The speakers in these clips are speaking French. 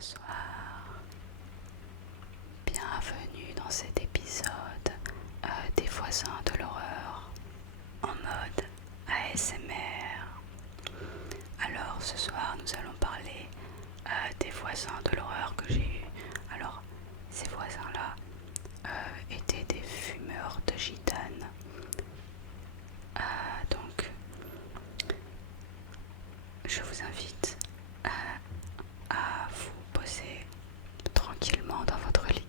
Bonsoir, bienvenue dans cet épisode des voisins de l'horreur en mode ASMR. Alors ce soir nous allons parler des voisins de l'horreur que j'ai eu. Alors ces voisins là étaient des fumeurs de gitane. Donc je vous invite à vous poser tranquillement dans votre lit,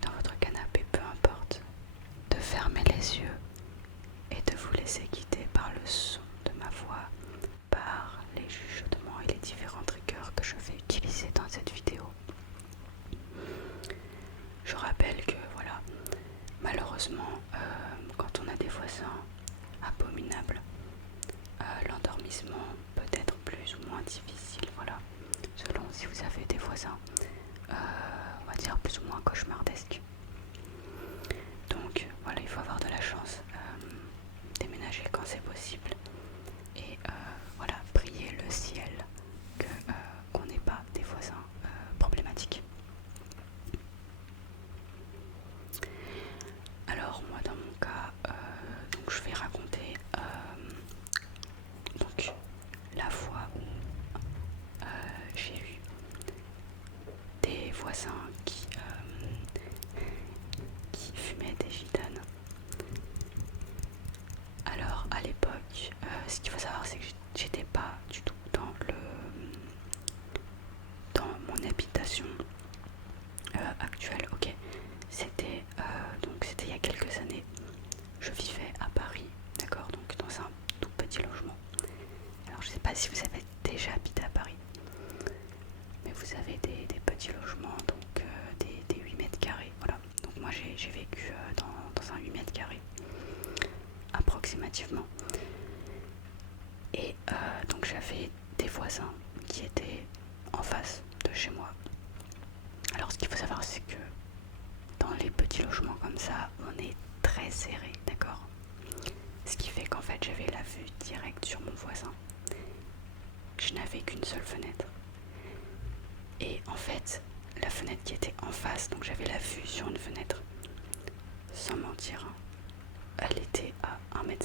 dans votre canapé, peu importe, de fermer les yeux et de vous laisser guider par le son de ma voix, par les chuchotements et les différents triggers que je vais utiliser dans cette vidéo. Je rappelle que voilà, malheureusement, quand on a des voisins abominables, l'endormissement peut être plus ou moins difficile, voilà, selon si vous avez des voisins, on va dire plus ou moins cauchemardesques. Donc voilà, il faut avoir de la chance, déménager quand c'est possible et voilà, prier le ciel qu'on n'ait pas des voisins problématiques. Alors moi dans mon cas, donc je vais raconter donc la fois où j'ai eu des voisins qui fumaient des gitanes. Alors à l'époque, ce qu'il faut savoir c'est que j'étais pas du tout dans mon habitation actuelle. Ok, c'était il y a quelques années. Je vivais à Paris, d'accord, donc dans un tout petit logement. Alors je sais pas si vous avez déjà habité à Paris, mais vous avez des petits logements, donc des 8 mètres carrés, voilà. Donc moi j'ai vécu dans un 8 mètres carrés, approximativement. Et donc j'avais des voisins qui étaient en face de chez moi. Alors ce qu'il faut savoir c'est que dans les petits logements comme ça, on est très serré, d'accord. Ce qui fait qu'en fait j'avais la vue directe sur mon voisin. Je n'avais qu'une seule fenêtre. Et en fait, la fenêtre qui était en face, donc j'avais la vue sur une fenêtre, sans mentir, elle était à 1,50 m.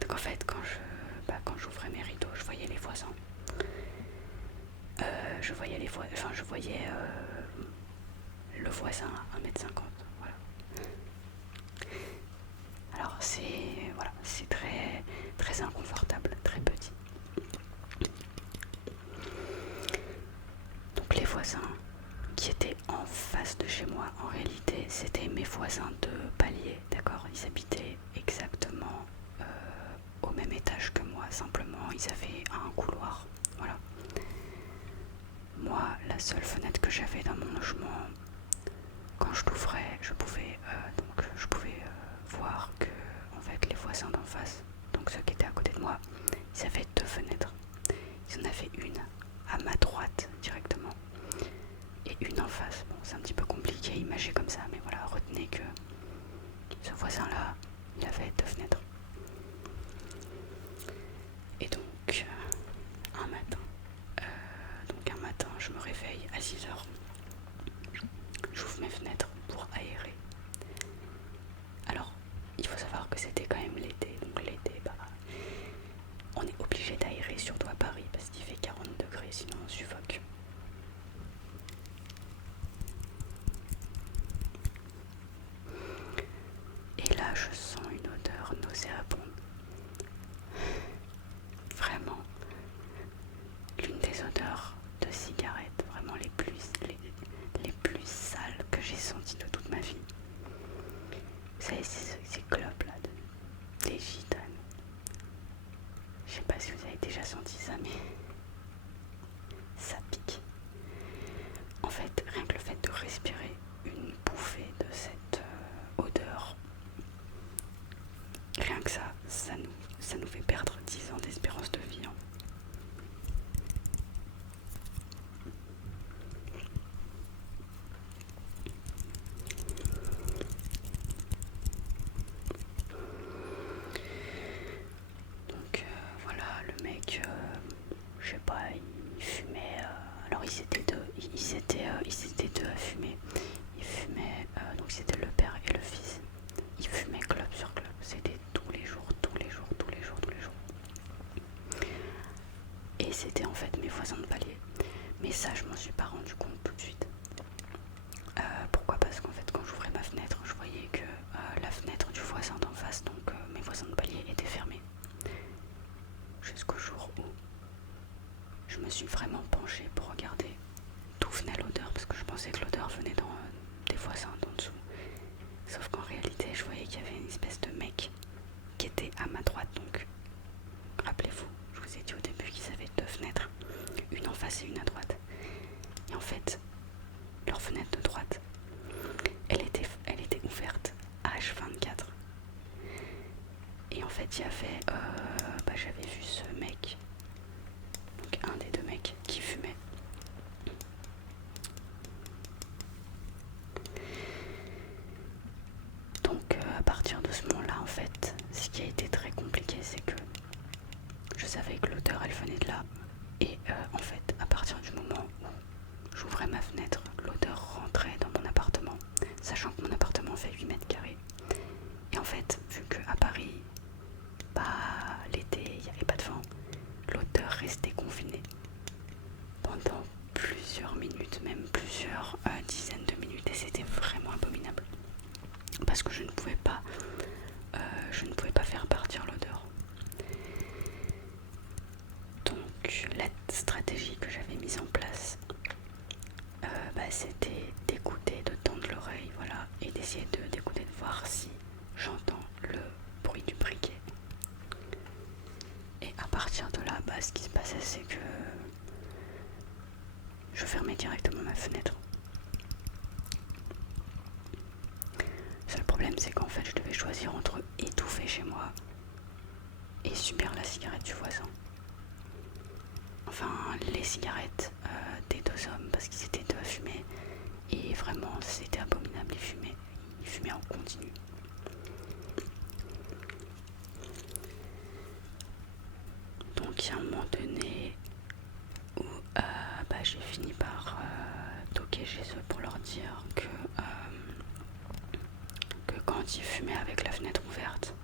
Donc en fait, quand j'ouvrais mes rideaux, je voyais les voisins. Je voyais le voisin à 1,50 m. Voilà. Alors c'est très, très inconfortable, très petit. Donc les voisins qui étaient en face de chez moi, en réalité, c'était mes voisins de palier, d'accord. Ils habitaient exactement au même étage que moi, simplement ils avaient un couloir, voilà. Moi, la seule fenêtre que j'avais dans mon logement, quand je l'ouvrais, je pouvais voir que en fait les voisins d'en face, donc ceux qui étaient à côté de moi, ils avaient deux fenêtres. Ils en avaient une à ma droite directement et une en face. Bon, c'est un petit peu compliqué à imager comme ça, mais voilà, retenez que ce voisin-là, il avait deux fenêtres. Et donc, un matin, je me réveille à 6 h. J'ouvre mes fenêtres pour aérer. Alors, il faut savoir que c'était quand même l'été, donc l'été, on est obligé d'aérer, surtout à Paris, parce qu'il fait 40 degrés, sinon on suffoque. Et là, je sens une odeur nauséabonde. Vraiment, l'une des odeurs de cigarette, vraiment les plus sales que j'ai senties de toute ma vie. Vous savez, ces clopes là, des gitanes. Je sais pas si vous avez déjà senti ça, mais ça pique. En fait, rien que le fait de respirer une bouffée de cette odeur, rien que ça nous fait perdre 10 ans d'espérance de vie. Hein. Donc voilà, le mec, je sais pas, il fumait Alors ils étaient deux à fumer. Ils fumaient, donc c'était le père et le fils. Ils fumaient clope sur clope. C'était tous les jours. Et c'était en fait mes voisins de palier. Mais ça, je m'en suis pas rendu compte tout de suite. Pourquoi? Parce qu'en fait, quand j'ouvrais ma fenêtre, je voyais que la fenêtre du voisin d'en face, donc mes voisins de palier, était fermée. Jusqu'au jour où je me suis vraiment penchée pour regarder d'où venait l'odeur, parce que je pensais que l'odeur venait des voisins d'en dessous. Sauf qu'en réalité, je voyais qu'il y avait une espèce de mec qui était à ma droite. Donc, rappelez-vous, je vous ai dit au début qu'ils avaient deux fenêtres, une en face et une à droite. Et en fait, leur fenêtre de droite, elle était ouverte H24. Et en fait, il y avait, j'avais vu ce mec, donc un des deux mecs qui fumait. Donc à partir de ce moment-là, en fait, ce qui a été très compliqué, c'est que je savais que l'odeur, elle venait de là. Et en fait, à partir du moment où j'ouvrais ma fenêtre, l'odeur rentrait dans mon appartement, sachant que mon appartement fait 8 mètres carrés. Et en fait, vu qu'à Paris, l'été, il n'y avait pas de vent, l'odeur restait confinée pendant plusieurs minutes, même plusieurs dizaines de minutes, et c'était vraiment abominable. Parce que je ne pouvais pas faire partir l'odeur. Donc la stratégie que j'avais mise en place, c'était d'écouter, de tendre l'oreille, voilà, et d'essayer d'écouter, de voir si j'entends le bruit du briquet. Et à partir de là, ce qui se passait, c'est que je fermais directement ma fenêtre. Le seul problème, c'est qu'en fait, je devais choisir entre étouffer chez moi et subir la cigarette du voisin. Enfin, les cigarettes des deux hommes, parce qu'ils étaient deux à fumer. Et vraiment, c'était abominable, ils fumaient en continu. Donc, il y a un moment donné où j'ai fini par toquer chez eux pour leur dire que quand ils fumaient avec la fenêtre ouverte,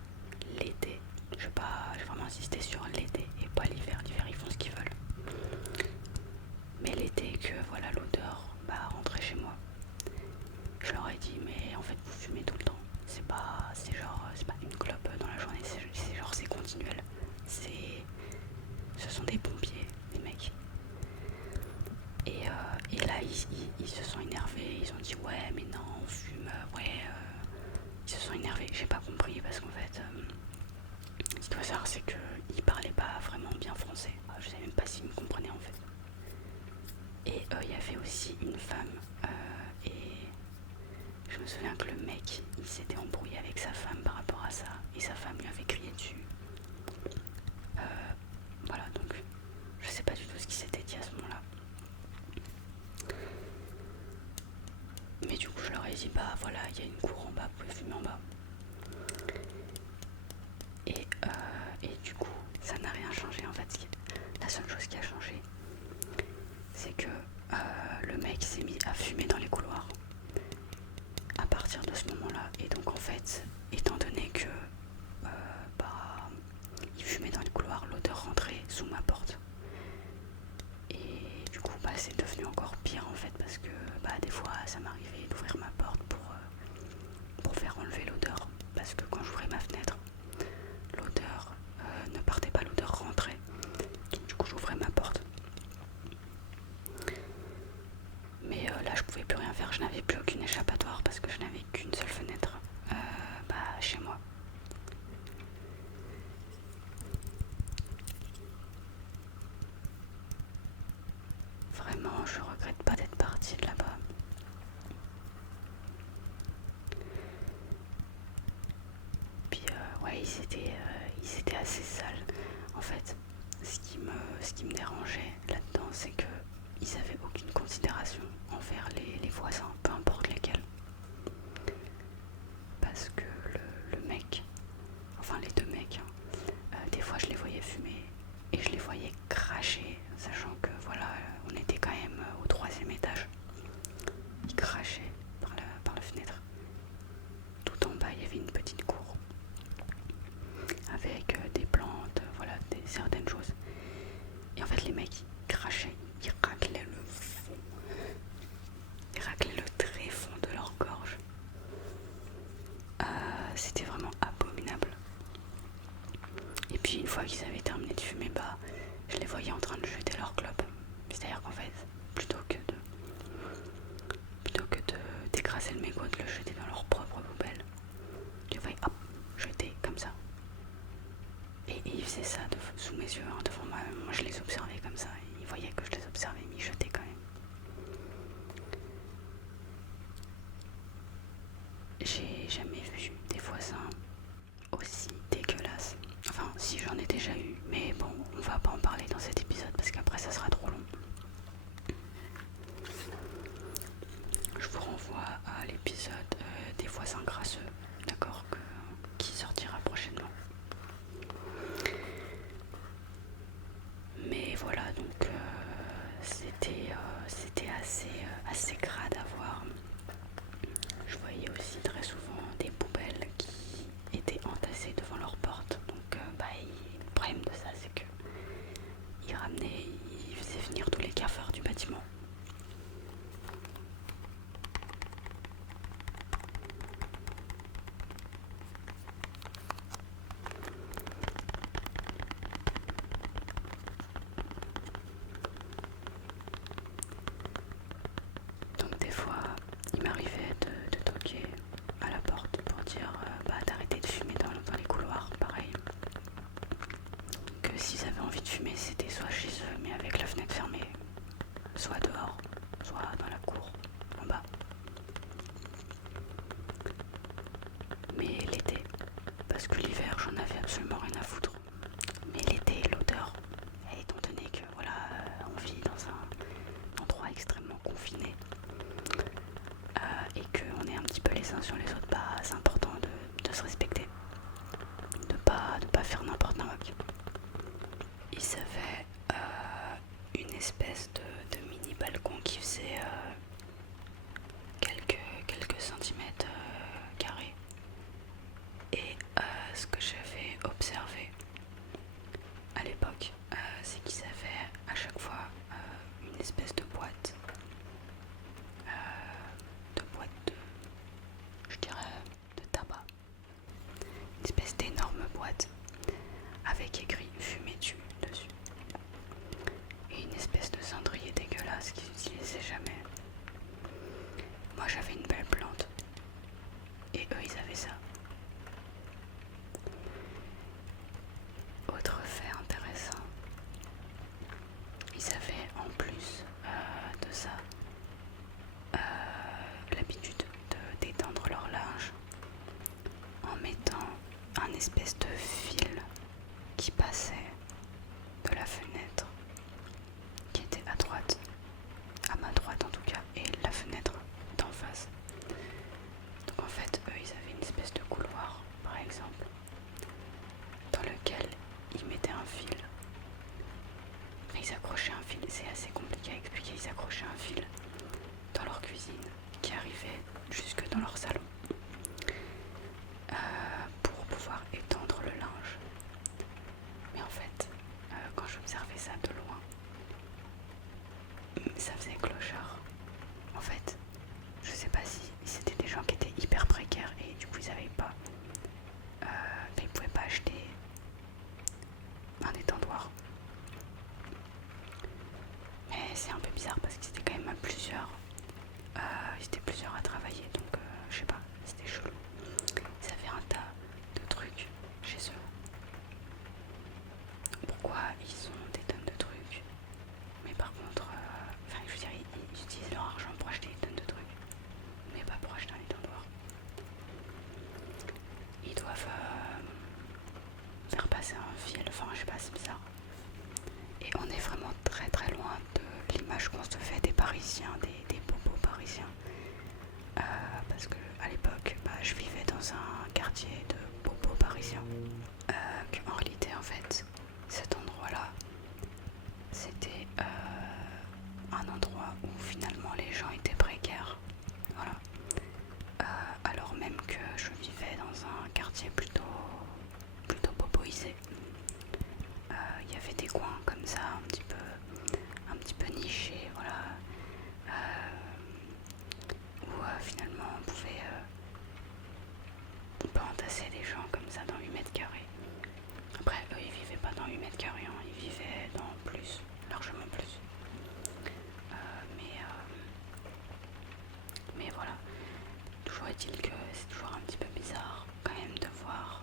l'été, je vais vraiment insister sur l'été et pas l'hiver. L'hiver, ils font ce qu'ils veulent. Mais l'été, que voilà, l'odeur rentrait chez moi. Je leur ai dit, mais en fait, vous fumez tout le temps. C'est pas une clope dans la journée, c'est continuel. Ce sont des pompiers, les mecs. Et là, ils se sont énervés. Ils ont dit, ouais, mais non, on fume, ils se sont énervés. J'ai pas compris parce qu'en fait, ce qu'il faut savoir, c'est qu'ils parlaient pas vraiment bien français. Je savais même pas s'ils me comprenaient en fait. Et il y avait aussi une femme, et je me souviens que le mec, il s'était embrouillé avec sa femme par rapport à ça, et sa femme lui avait crié dessus. Voilà, donc je sais pas du tout ce qui s'était dit à ce moment-là. Mais du coup, je leur ai dit, voilà, il y a une cour en bas, vous pouvez fumer en bas. Et du coup, ça n'a rien changé en fait. La seule chose qui a changé, c'est que le mec s'est mis à fumer dans les couloirs à partir de ce moment-là. Et donc en fait, étant donné que il fumait dans les couloirs, l'odeur rentrait sous ma porte. Et du coup, c'est devenu encore pire en fait, parce que des fois, ça m'arrivait d'ouvrir ma porte pour faire enlever l'odeur, parce que quand j'ouvrais ma fenêtre, l'odeur ne partait pas, l'odeur rentrait. Donc du coup, j'ouvrais ma porte. Mais là, je pouvais plus rien faire, je n'avais plus aucune échappatoire parce que je n'avais qu'une seule fenêtre chez moi. Vraiment, je regrette pas d'être partie de là-bas. Puis ils étaient assez sales. En fait, ce qui me dérangeait là-dedans, c'est que ils avaient aucune considération envers les voisins, peu importe lesquels. Parce que le mec, enfin les deux mecs, des fois je les voyais fumer et je les voyais cracher, sachant que voilà, on était quand même j'ai jamais vu des voisins aussi dégueulasses. Enfin, si j'en ai déjà eu, mais bon, on va pas en parler dans cet épisode parce qu'après ça sera trop long. Je vous renvoie à l'épisode des voisins grasseux, d'accord, qui sortira prochainement. Mais voilà, donc c'était assez crade à voir. Je voyais aussi très souvent des poubelles qui étaient entassées devant leur porte. Donc le problème de ça, c'est que ils faisaient venir tous les cafards du bâtiment. Donc des fois, il m'arrivait de toquer à la porte pour dire d'arrêter de fumer dans les couloirs, pareil. Que s'ils avaient envie de fumer, c'était soit chez eux, mais avec la fenêtre fermée, soit dehors, soit dans la cour, en bas. Mais l'été, parce que l'hiver, j'en avais absolument rien à foutre. Mais l'été, l'odeur, étant donné que voilà, on vit dans un endroit extrêmement confiné et qu'on est un petit peu les uns sur les autres, c'est important de se respecter, de pas faire n'importe quoi. Ils avaient une espèce de mini balcon qui faisait quelques centimètres carrés. Et ce que j'avais observé à l'époque, c'est qu'ils avaient à chaque fois une espèce de boîte, je dirais, de tabac, une espèce d'énorme boîte avec écrit fumée dessus, et une espèce de cendrier dégueulasse qu'ils n'utilisaient jamais. Moi j'avais une belle plante, et eux ils avaient ça. Autre fait intéressant, ils avaient en plus de ça l'habitude d'étendre leur linge en mettant un espèce de fil qui passait de la fenêtre qui était à droite, à ma droite en tout cas, et la fenêtre d'en face. Donc en fait, eux ils avaient une espèce de couloir par exemple dans lequel ils mettaient un fil. Mais ils accrochaient un fil, c'est assez compliqué à expliquer, ils accrochaient un fil dans leur cuisine qui arrivait jusque dans leur salon pour pouvoir étendre le linge. Mais en fait, quand j'observais ça de loin, ça faisait clochard. En fait, je sais pas si c'était des gens qui étaient hyper précaires et du coup ils avaient pas, ils pouvaient pas acheter un étendoir. Mais c'est un peu bizarre parce qu'ils étaient quand même à plusieurs. Ils étaient plusieurs à travailler, donc je sais pas, c'était chelou. Ils avaient un tas de trucs chez eux. Pourquoi ils ont des tonnes de trucs, mais par contre, je veux dire, ils utilisent leur argent pour acheter des tonnes de trucs, mais pas pour acheter un étendoir. Ils doivent faire passer un fil, enfin je sais pas, c'est bizarre. Et on est vraiment très très loin de l'image qu'on se fait des Parisiens, des bobos parisiens. Parce que à l'époque, je vivais dans un quartier de bobos parisiens. En réalité, en fait, cet endroit-là, c'était un endroit où finalement les gens étaient précaires. Voilà. Alors même que je vivais dans un quartier plutôt boboisé. Il y avait des coins comme ça, un petit peu nichés, voilà, où finalement on peut entasser des gens comme ça dans 8 mètres carrés. Après, eux ils vivaient pas dans 8 mètres carrés, hein, ils vivaient dans plus, largement plus. Mais voilà, toujours est-il que c'est toujours un petit peu bizarre quand même de voir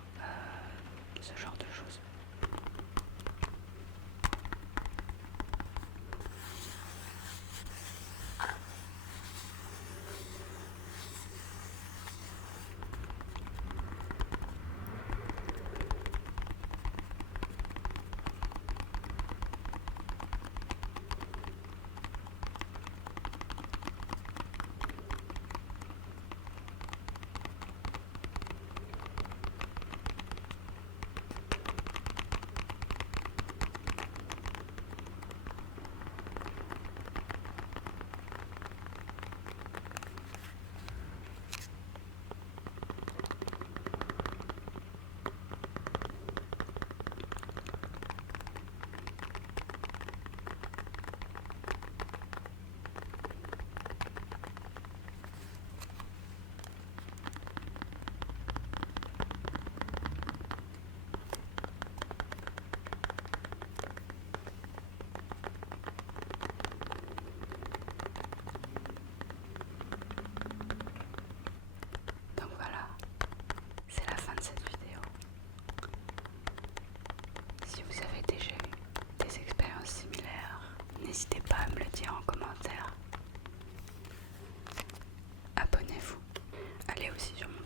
ce genre de choses. aussi sur mon